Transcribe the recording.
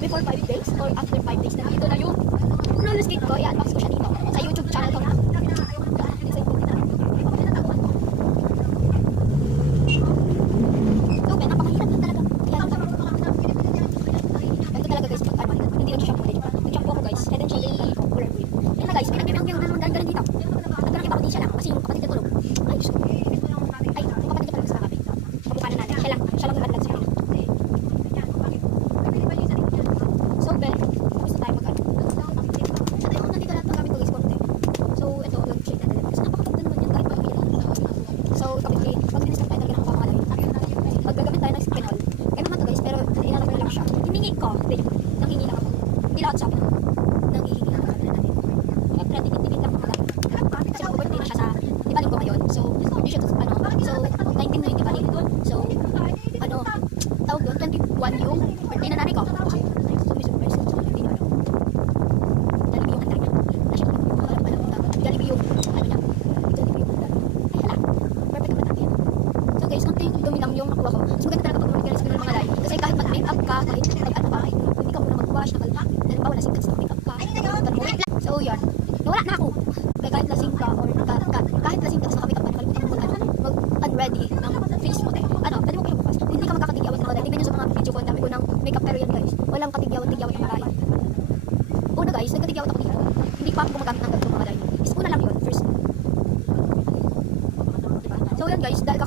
before 5 days or after 5 days na dito na yung roller skate ko, i-unbox ko siya dito sa YouTube channel ko na. So, Ben, napakahirap lang talaga. Ganito talaga guys, hindi lang siya shampoo. Nag-shampoo ako guys, Head and Shoulder yung gamit ko, color green. Yan na guys, pinag-review yung galing dito. Nagkaroon kita ko din siya lang, kasi yung kapatid niya tulog. Ay, Diyos ko. Ay, yung kapatid niya pala sa kapatid. Kabukanan natin, siya lang yung madlag sa kanya. So, Ben, gusto tayo mag-ano. Sa tayo, nandito lahat ng gamit ko guys, konti. So, ito, mag-shake natin. Kasi napakaganda naman yan, kahit mag-shake. So, kapatid, pag-binis lang tayo talaga ng kapakalay. Maggagamit tayo ng spinol. Kaya naman to guys, pero ilalagay lang siya. Hiningi ko, nanghingi lang ako. Hindi lahat sa akin. Nanghihingi lang ako sa natin. Siyempre, tikit-tikit lang mga gamit. Kasi mag-birthday na siya sa, di ba linggo ngayon? So, hindi siya, so, 19 na yun, di ba linggo? So, tawag doon, 21 yung birthday na nanay ko. So, may surprise sa birthday na Jollibee yung handa niya. Jollibee yung, niya. Jollibee yung handa. Ay, hala. Perfect naman natin. So, guys, konting dumi lang yung nakuha ko. So, maganda talaga pag lumagyan sa mga live. Kasi kahit mag-make-up ka, kahit mag-ano ka, hindi ka muna mag-wash, halimbawa lasing ka sa make-up ka. So, yun. Wala na ako. Kaya kahit lasing ka, or kahit lasing ka, tapos naka-make-up ka, nakalimutan mo mag-unready ng face mo. Pwede mo pa siya bukas. Hindi ka magkakatigyawan ng mga live. Tignan nyo sa mga video ko, ang dami ko ng make-up, pero yan guys, walang katigyawan-tigyawan yung mga live. Una guys, nagkatigyawat ako dito. Hindi pa ako gumagamit ng ganito mga live. Is una lang yun, first. Diba? So, yun guys, dahil